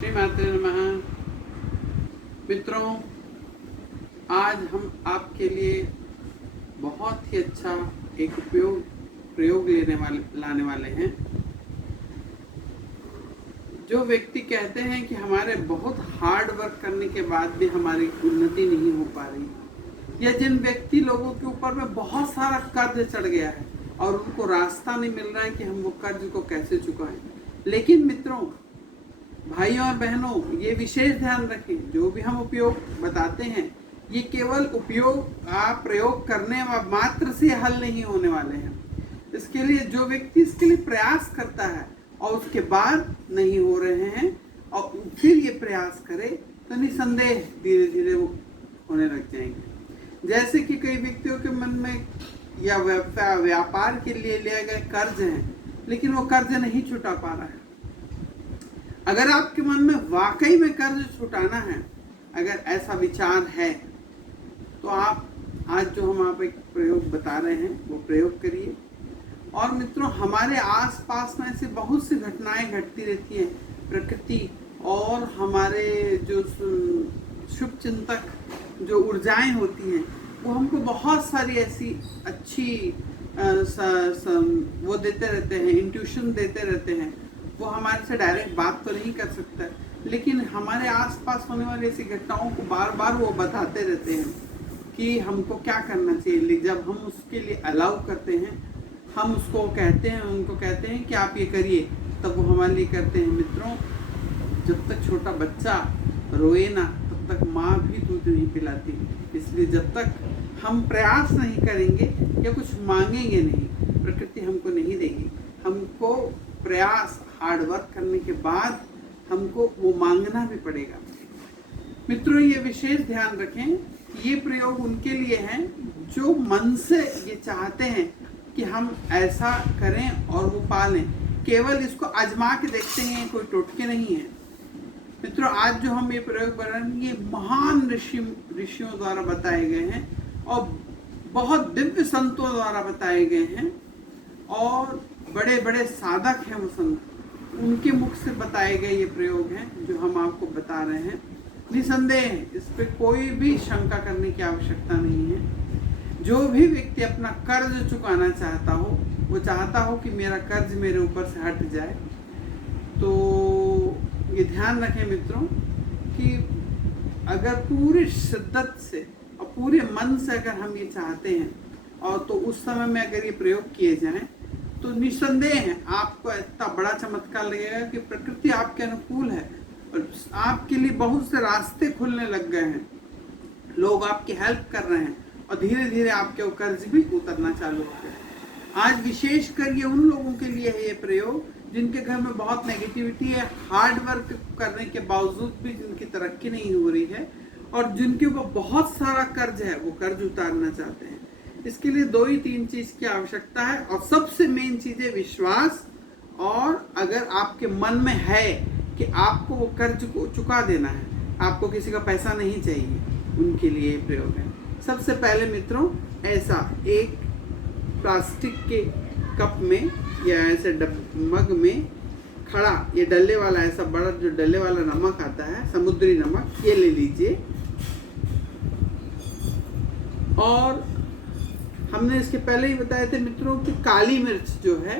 श्री माते नमः। मित्रों, आज हम आपके लिए बहुत ही अच्छा एक प्रयोग लाने वाले हैं। जो व्यक्ति कहते हैं कि हमारे बहुत हार्ड वर्क करने के बाद भी हमारी उन्नति नहीं हो पा रही, या जिन व्यक्ति लोगों के ऊपर में बहुत सारा कर्ज चढ़ गया है और उनको रास्ता नहीं मिल रहा है कि हम वो कर्ज को कैसे चुकाएं। लेकिन मित्रों, भाइयों और बहनों, ये विशेष ध्यान रखें, जो भी हम उपयोग बताते हैं ये केवल प्रयोग करने मात्र से हल नहीं होने वाले हैं। इसके लिए जो व्यक्ति इसके लिए प्रयास करता है और उसके बाद नहीं हो रहे हैं और फिर ये प्रयास करे तो निसंदेह धीरे धीरे वो होने लग जाएंगे। जैसे कि कई व्यक्तियों के मन में या व्यापार के लिए लिया गया कर्ज है, लेकिन वो कर्ज नहीं छुटा पा रहा है। अगर आपके मन में वाकई में कर्ज छुटाना है, अगर ऐसा विचार है, तो आप आज जो हम आप एक प्रयोग बता रहे हैं वो प्रयोग करिए। और मित्रों, हमारे आसपास में ऐसे बहुत सी घटनाएं घटती रहती हैं। प्रकृति और हमारे जो शुभ चिंतक जो ऊर्जाएं होती हैं वो हमको बहुत सारी ऐसी अच्छी वो देते रहते हैं, इंट्यूशन देते रहते हैं। वो हमारे से डायरेक्ट बात तो नहीं कर सकता, लेकिन हमारे आसपास होने वाली ऐसी घटनाओं को बार बार वो बताते रहते हैं कि हमको क्या करना चाहिए। जब हम उसके लिए अलाउ करते हैं, हम उसको कहते हैं, उनको कहते हैं कि आप ये करिए, तब वो हमारे लिए करते हैं। मित्रों, जब तक छोटा बच्चा रोए ना तब तक माँ भी दूध नहीं पिलाती। इसलिए जब तक हम प्रयास नहीं करेंगे या कुछ मांगेंगे नहीं, प्रकृति हमको नहीं देगी। हमको प्रयास, हार्ड वर्क करने के बाद हमको वो मांगना भी पड़ेगा। मित्रों, ये विशेष ध्यान रखें, ये प्रयोग उनके लिए है जो मन से ये चाहते हैं कि हम ऐसा करें और वो पालें। केवल इसको आजमा के देखते हैं, कोई टोटके नहीं है। मित्रों, आज जो हम ये प्रयोग कर रहे हैं ये महान ऋषियों द्वारा बताए गए हैं और बहुत दिव्य संतों द्वारा बताए गए हैं, और बड़े बड़े साधक हैं वो संत, उनके मुख से बताए गए ये प्रयोग हैं जो हम आपको बता रहे हैं। निसंदेह इस पे कोई भी शंका करने की आवश्यकता नहीं है। जो भी व्यक्ति अपना कर्ज चुकाना चाहता हो, वो चाहता हो कि मेरा कर्ज मेरे ऊपर से हट जाए, तो ये ध्यान रखें मित्रों कि अगर पूरी शिद्दत से और पूरे मन से अगर हम ये चाहते हैं और तो उस समय में अगर ये प्रयोग किए जाएं तो निसंदेह है आपको इतना बड़ा चमत्कार लगेगा कि प्रकृति आपके अनुकूल है और आपके लिए बहुत से रास्ते खुलने लग गए हैं। लोग आपकी हेल्प कर रहे हैं और धीरे धीरे आपके वो कर्ज भी उतरना चालू हो गए। आज विशेष कर ये उन लोगों के लिए है ये प्रयोग जिनके घर में बहुत नेगेटिविटी है, हार्ड वर्क करने के बावजूद भी जिनकी तरक्की नहीं हो रही है और जिनके ऊपर बहुत सारा कर्ज है, वो कर्ज उतारना चाहते हैं। इसके लिए 2 ही 3 चीज की आवश्यकता है और सबसे मेन चीज है विश्वास। और अगर आपके मन में है कि आपको वो कर्ज को चुका देना है, आपको किसी का पैसा नहीं चाहिए, उनके लिए ये प्रयोग है। सबसे पहले मित्रों, ऐसा एक प्लास्टिक के कप में या ऐसे मग में खड़ा ये डल्ले वाला, ऐसा बड़ा जो डल्ले वाला नमक आता है, समुद्री नमक, ये ले लीजिए। और हमने इसके पहले ही बताए थे मित्रों कि काली मिर्च जो है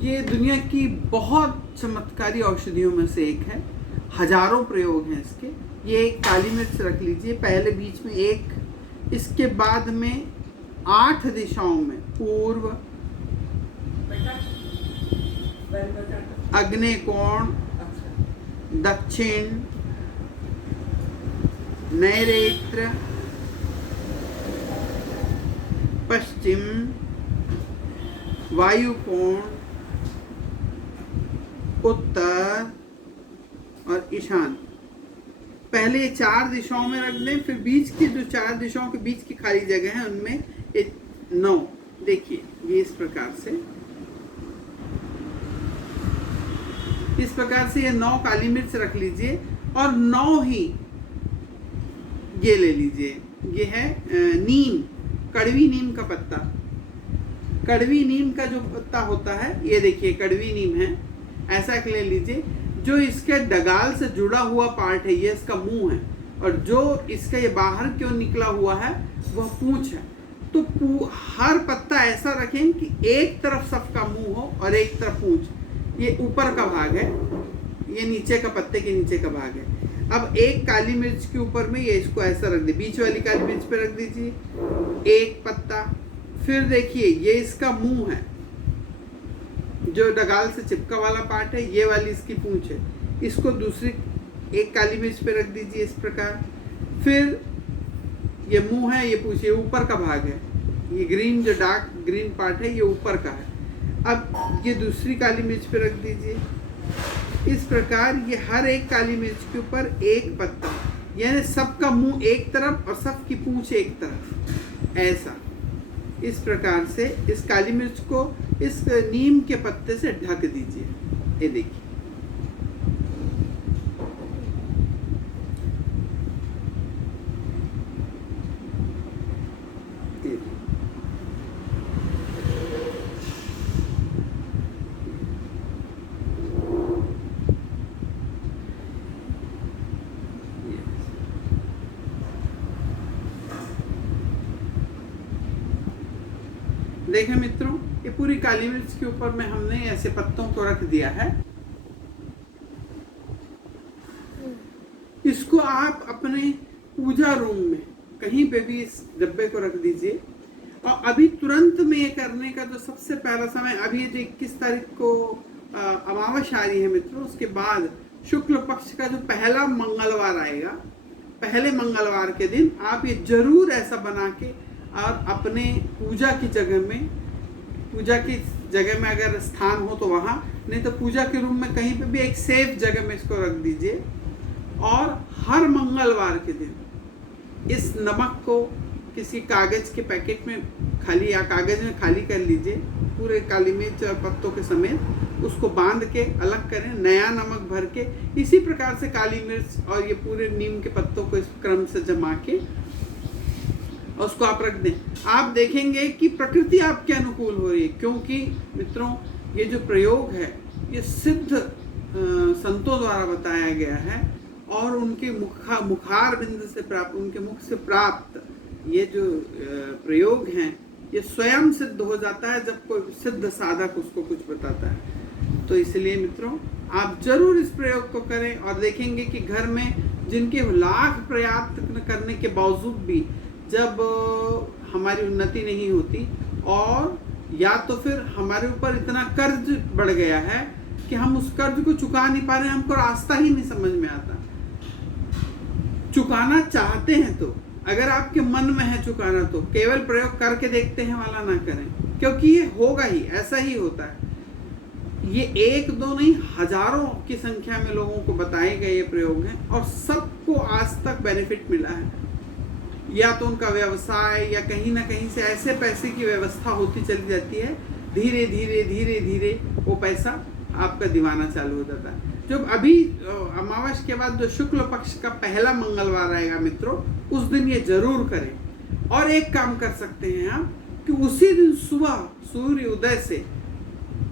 ये दुनिया की बहुत चमत्कारी औषधियों में से एक है। हजारों प्रयोग हैं इसके। ये एक काली मिर्च रख लीजिए, पहले बीच में एक, इसके बाद में 8 दिशाओं में, पूर्व, आग्नेय कोण, दक्षिण, नैऋत्य, पश्चिम, वायु कोण, उत्तर और ईशान। पहले ये 4 दिशाओं में रख दें, फिर बीच की जो 4 दिशाओं के बीच की खाली जगह है उनमें ये 9, देखिए ये इस प्रकार से ये 9 काली मिर्च रख लीजिए और 9 ही ये ले लीजिए। ये है नीम, कड़वी नीम का पत्ता। कड़वी नीम का जो पत्ता होता है, ये देखिए कड़वी नीम है, ऐसा ले लीजिए। जो इसके डगाल से जुड़ा हुआ पार्ट है ये इसका मुंह है, और जो इसका ये बाहर क्यों निकला हुआ है वह पूंछ है। तो हर पत्ता ऐसा रखें कि एक तरफ सबका मुंह हो और एक तरफ पूंछ। ये ऊपर का भाग है, ये नीचे का पत्ते के नीचे का भाग है। अब एक काली मिर्च के ऊपर में ये इसको ऐसा रख दे, बीच वाली काली मिर्च पे रख दीजिए एक पत्ता। फिर देखिए ये इसका मुंह है, जो डगाल से चिपका वाला पार्ट है, ये वाली इसकी पूंछ है। इसको दूसरी एक काली मिर्च पे रख दीजिए इस प्रकार। फिर ये मुंह है, ये पूंछ, ये ऊपर का भाग है, ये ग्रीन जो डार्क ग्रीन पार्ट है ये ऊपर का है। अब ये दूसरी काली मिर्च पे रख दीजिए इस प्रकार। ये हर एक काली मिर्च के ऊपर एक पत्ता, यानी सबका मुंह एक तरफ और सबकी पूंछ एक तरफ, ऐसा इस प्रकार से इस काली मिर्च को इस नीम के पत्ते से ढक दीजिए। ये देखिए देखें मित्रों, ये पूरी काली मिर्च के ऊपर में हमने ऐसे पत्तों को रख दिया है। इसको आप अपने पूजा रूम में कहीं पे भी इस डब्बे को रख दीजिए। और अभी तुरंत में ये करने का जो सबसे पहला समय, अभी जो 21 तारीख को अमावस्या आ रही है मित्रों, उसके बाद शुक्ल पक्ष का जो पहला मंगलवार आएगा, पहले मंगलवार के दिन आप ये जरूर ऐसा बना के और अपने पूजा की जगह में अगर स्थान हो तो वहाँ, नहीं तो पूजा के रूम में कहीं पे भी एक सेफ जगह में इसको रख दीजिए। और हर मंगलवार के दिन इस नमक को किसी कागज के पैकेट में खाली या कागज में खाली कर लीजिए, पूरे काली मिर्च और पत्तों के समेत उसको बांध के अलग करें, नया नमक भर के। इसी प्रकार से काली मिर्च और ये पूरे नीम के पत्तों को इस क्रम से जमा के उसको आप रख दें। आप देखेंगे कि प्रकृति आपके अनुकूल हो रही है, क्योंकि मित्रों ये जो प्रयोग है ये सिद्ध संतों द्वारा बताया गया है, और उनके मुखार बिंद से प्राप्त, उनके मुख से प्राप्त ये जो प्रयोग हैं ये स्वयं सिद्ध हो जाता है जब कोई सिद्ध साधक उसको कुछ बताता है। तो इसलिए मित्रों आप जरूर इस प्रयोग को करें, और देखेंगे कि घर में जिनके लाख प्रयत्न करने के बावजूद भी जब हमारी उन्नति नहीं होती, और या तो फिर हमारे ऊपर इतना कर्ज बढ़ गया है कि हम उस कर्ज को चुका नहीं पा रहे, हमको रास्ता ही नहीं समझ में आता। चुकाना चाहते हैं तो, अगर आपके मन में है चुकाना, तो केवल प्रयोग करके देखते हैं वाला ना करें, क्योंकि ये होगा ही, ऐसा ही होता है। ये एक दो नहीं, हजारों की संख्या में लोगों को बताए गए ये प्रयोग हैं, और सबको आज तक बेनिफिट मिला है। या तो उनका व्यवसाय या कहीं ना कहीं से ऐसे पैसे की व्यवस्था होती चली जाती है, धीरे धीरे धीरे धीरे वो पैसा आपका दीवाना चालू हो जाता है। जब अभी अमावस्या के बाद जो शुक्ल पक्ष का पहला मंगलवार आएगा मित्रों, उस दिन ये जरूर करें। और एक काम कर सकते हैं आप कि उसी दिन सुबह सूर्य उदय से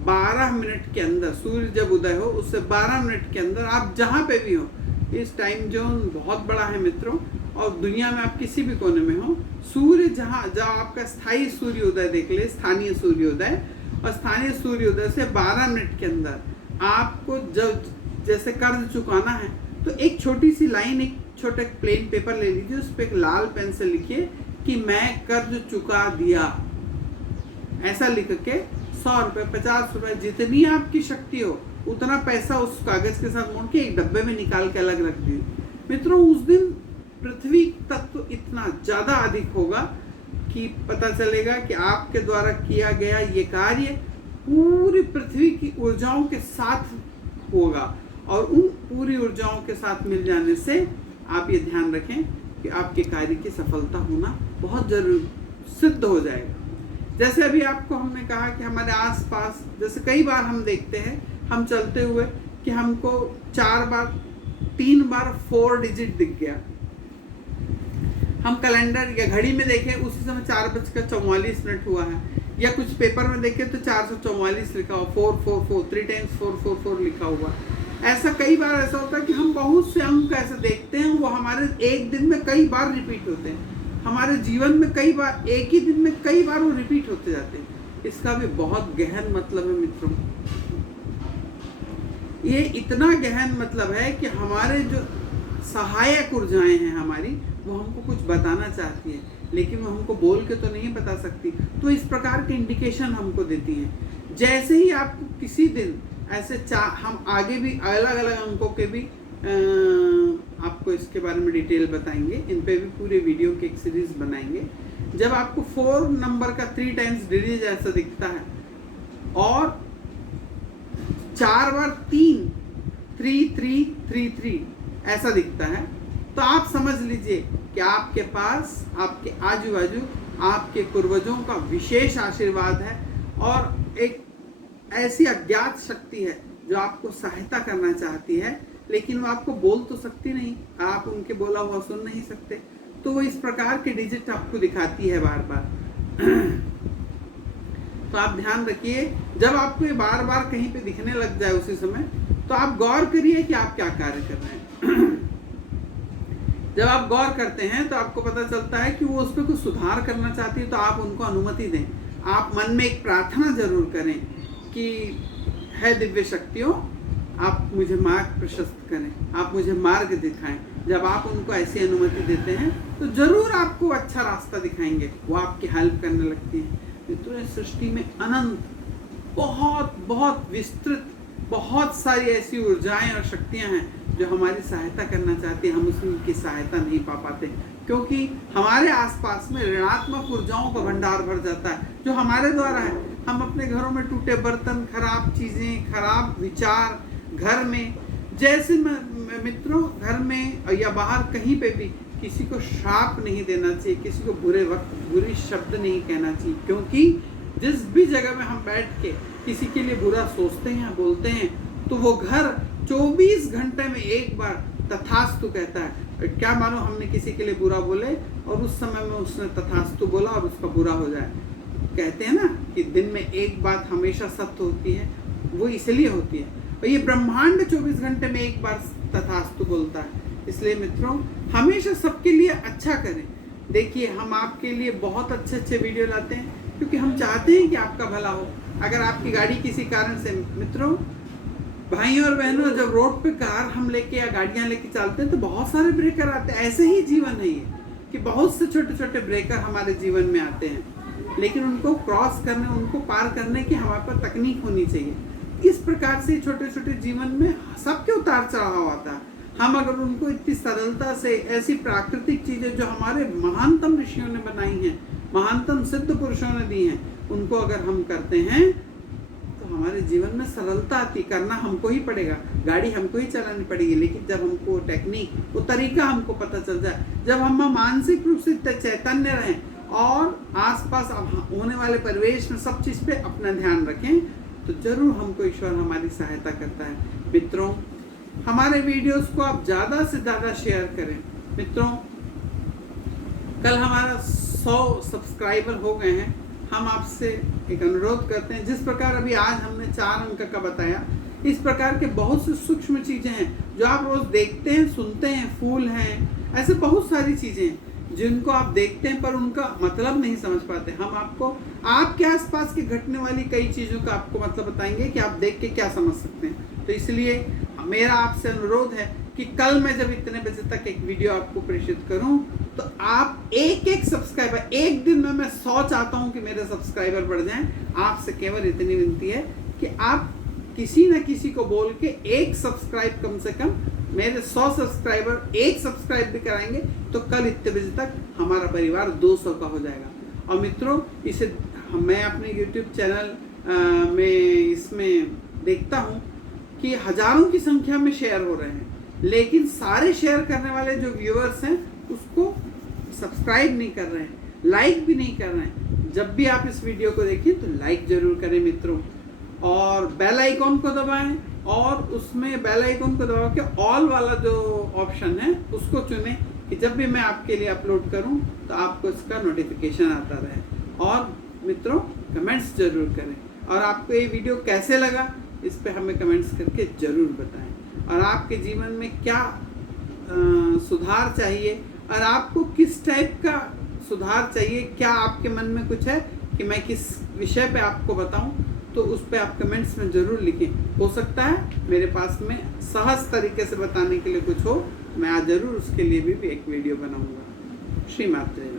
12 मिनट के अंदर, सूर्य जब उदय हो उससे 12 मिनट के अंदर आप जहाँ पे भी हो, इस टाइम जोन बहुत बड़ा है मित्रों, और दुनिया में आप किसी भी कोने में हो, सूर्य जहाँ आपका स्थायी सूर्योदय देख ले, स्थानीय सूर्योदय, और स्थानीय सूर्योदय से 12 मिनट के अंदर आपको जब जैसे कर्ज चुकाना है, तो एक छोटी सी लाइन, एक छोटा प्लेन पेपर ले लीजिए, उस पर एक लाल पेन से लिखिए कि मैं कर्ज चुका दिया। ऐसा लिख के 100 रुपये, 50 रुपये, जितनी आपकी शक्ति हो उतना पैसा उस कागज के साथ मोड़ के एक डब्बे में निकाल के अलग रख दीजिए। मित्रों उस दिन पृथ्वी तत्व इतना ज्यादा अधिक होगा कि पता चलेगा कि आपके द्वारा किया गया ये कार्य पूरी पृथ्वी की ऊर्जाओं के साथ होगा, और उन पूरी ऊर्जाओं के साथ मिल जाने से आप ये ध्यान रखें कि आपके कार्य की सफलता होना बहुत जरूर सिद्ध हो जाएगा। जैसे अभी आपको हमने कहा कि हमारे आसपास जैसे कई बार हम देखते हैं, हम चलते हुए कि हमको 3 बार 4 डिजिट दिख गया। हम कैलेंडर या घड़ी में देखें उसी समय 4:44 हुआ है, या कुछ पेपर में देखें तो 444 लिखा हुआ, 444, 3 times 444 लिखा हुआ। ऐसा कई बार ऐसा होता है कि हम बहुत से अंक ऐसे देखते हैं, वो हमारे एक दिन में कई बार रिपीट होते हैं, हमारे जीवन में कई बार, एक ही दिन में कई बार वो रिपीट होते जाते हैं। इसका भी बहुत गहन मतलब है मित्रों। ये इतना गहन मतलब है कि हमारे जो सहायक ऊर्जाएं हैं हमारी, वो हमको कुछ बताना चाहती है, लेकिन वो हमको बोल के तो नहीं बता सकती। तो इस प्रकार के इंडिकेशन हमको देती हैं। जैसे ही आपको किसी दिन ऐसे हम आगे भी अलग अलग अंकों के भी आपको इसके बारे में डिटेल बताएंगे, इन पे भी पूरे वीडियो की एक सीरीज बनाएंगे। जब आपको 4 नंबर का 3 टाइम्स डिजीज ऐसा दिखता है और 4 बार 3 ऐसा दिखता है, तो आप समझ लीजिए कि आपके पास, आपके आजू बाजू, आपके पूर्वजों का विशेष आशीर्वाद है और एक ऐसी अज्ञात शक्ति है जो आपको सहायता करना चाहती है, लेकिन वो आपको बोल तो सकती नहीं, आप उनके बोला हुआ सुन नहीं सकते। तो वो इस प्रकार के डिजिट आपको दिखाती है बार बार। तो आप ध्यान रखिए, जब आपको ये बार बार कहीं पे दिखने लग जाए उसी समय, तो आप गौर करिए कि आप क्या कार्य कर रहे हैं। जब आप गौर करते हैं तो आपको पता चलता है कि वो उस पर कुछ सुधार करना चाहती है, तो आप उनको अनुमति दें। आप मन में एक प्रार्थना जरूर करें कि है दिव्य शक्तियों, आप मुझे मार्ग प्रशस्त करें, आप मुझे मार्ग दिखाएं। जब आप उनको ऐसी अनुमति देते हैं तो जरूर आपको अच्छा रास्ता दिखाएंगे, वो आपकी हेल्प करने लगती है। मित्रों, इस सृष्टि में अनंत, बहुत बहुत विस्तृत, बहुत सारी ऐसी ऊर्जाएं और शक्तियां हैं जो हमारी सहायता करना चाहती हैं। हम उसकी सहायता नहीं पा पाते क्योंकि हमारे आसपास में ऋणात्मक ऊर्जाओं का भंडार भर जाता है जो हमारे द्वारा है। हम अपने घरों में टूटे बर्तन, खराब चीजें, खराब विचार, घर में जैसे मित्रों, घर में या बाहर कहीं पे भी किसी को श्राप नहीं देना चाहिए, किसी को बुरे वक्त बुरी शब्द नहीं कहना चाहिए, क्योंकि जिस भी जगह में हम बैठ के किसी के लिए बुरा सोचते हैं, बोलते हैं, तो वो घर 24 घंटे में एक बार तथास्तु कहता है। क्या मानो हमने किसी के लिए बुरा बोले और उस समय में उसने तथास्तु बोला और उसका बुरा हो जाए। कहते हैं ना कि दिन में एक बात हमेशा सत्य होती है, वो इसलिए होती है। और ये ब्रह्मांड 24 घंटे में एक बार तथास्तु बोलता है। इसलिए मित्रों, हमेशा सबके लिए अच्छा करें। देखिए, हम आपके लिए बहुत अच्छे अच्छे वीडियो लाते हैं क्योंकि हम चाहते हैं कि आपका भला हो। अगर आपकी गाड़ी किसी कारण से, मित्रों, भाइयों और बहनों, जब रोड पे कार हम लेके या गाड़ियां लेके चलते हैं तो बहुत सारे ब्रेकर आते हैं। ऐसे ही जीवन है ये कि बहुत से छोटे छोटे ब्रेकर हमारे जीवन में आते हैं, लेकिन उनको क्रॉस करने, उनको पार करने की हमारे पास तकनीक होनी चाहिए। इस प्रकार से छोटे छोटे जीवन में सबके उतार चढ़ाव आता है। हम अगर उनको इतनी सरलता से, ऐसी प्राकृतिक चीजें जो हमारे महानतम ऋषियों ने बनाई हैं, महानतम सिद्ध पुरुषों ने दी हैं, उनको अगर हम करते हैं तो हमारे जीवन में सरलता आती। करना हमको ही पड़ेगा, गाड़ी हमको ही चलानी पड़ेगी, लेकिन जब हमको टेक्निक, वो तरीका हमको पता चल जाए, जब हम मानसिक रूप से चैतन्य रहें और आसपास होने वाले परिवेश में सब चीज पे अपना ध्यान रखें, तो जरूर हमको ईश्वर हमारी सहायता करता है। मित्रों, हमारे वीडियोस को आप ज्यादा से ज्यादा शेयर करें। मित्रों, कल हमारा 100 सब्सक्राइबर हो गए हैं। हम आपसे एक अनुरोध करते हैं, जिस प्रकार अभी आज हमने 4 अंक का बताया, इस प्रकार के बहुत से सूक्ष्म चीजें हैं जो आप रोज देखते हैं, सुनते हैं, फूल हैं, ऐसे बहुत सारी चीजें हैं जिनको आप देखते हैं पर उनका मतलब नहीं समझ पाते। हम आपको आपके आसपास की घटने वाली कई चीजों का आपको मतलब बताएंगे कि आप देख के क्या समझ सकते हैं। तो इसलिए मेरा आपसे अनुरोध है कि कल मैं जब इतने बजे तक एक वीडियो आपको प्रेषित करूं, तो आप एक सब्सक्राइबर, एक दिन में मैं 100 चाहता हूं कि मेरे सब्सक्राइबर बढ़ जाएं। आपसे केवल इतनी विनती है कि आप किसी न किसी को बोल के एक सब्सक्राइब, कम से कम मेरे 100 सब्सक्राइबर एक सब्सक्राइब भी कराएंगे तो कल इतने बजे तक हमारा परिवार 200 का हो जाएगा। और मित्रों, इसे मैं अपने YouTube चैनल में इसमें देखता हूँ कि हजारों की संख्या में शेयर हो रहे हैं, लेकिन सारे शेयर करने वाले जो व्यूअर्स हैं उसको सब्सक्राइब नहीं कर रहे हैं, लाइक भी नहीं कर रहे हैं। जब भी आप इस वीडियो को देखें तो लाइक जरूर करें मित्रों, और बेल आइकॉन को दबाएं, और उसमें बेल आइकॉन को दबा के ऑल वाला जो ऑप्शन है उसको चुनें कि जब भी मैं आपके लिए अपलोड करूं तो आपको इसका नोटिफिकेशन आता रहे। और मित्रों, कमेंट्स जरूर करें, और आपको ये वीडियो कैसे लगा इस पे हमें कमेंट्स करके जरूर बताएं। और आपके जीवन में क्या सुधार चाहिए और आपको किस टाइप का सुधार चाहिए, क्या आपके मन में कुछ है कि मैं किस विषय पे आपको बताऊं, तो उस पे आप कमेंट्स में ज़रूर लिखें। हो सकता है मेरे पास में सहज तरीके से बताने के लिए कुछ हो, मैं आज ज़रूर उसके लिए भी एक वीडियो बनाऊंगा। श्री मात्रे।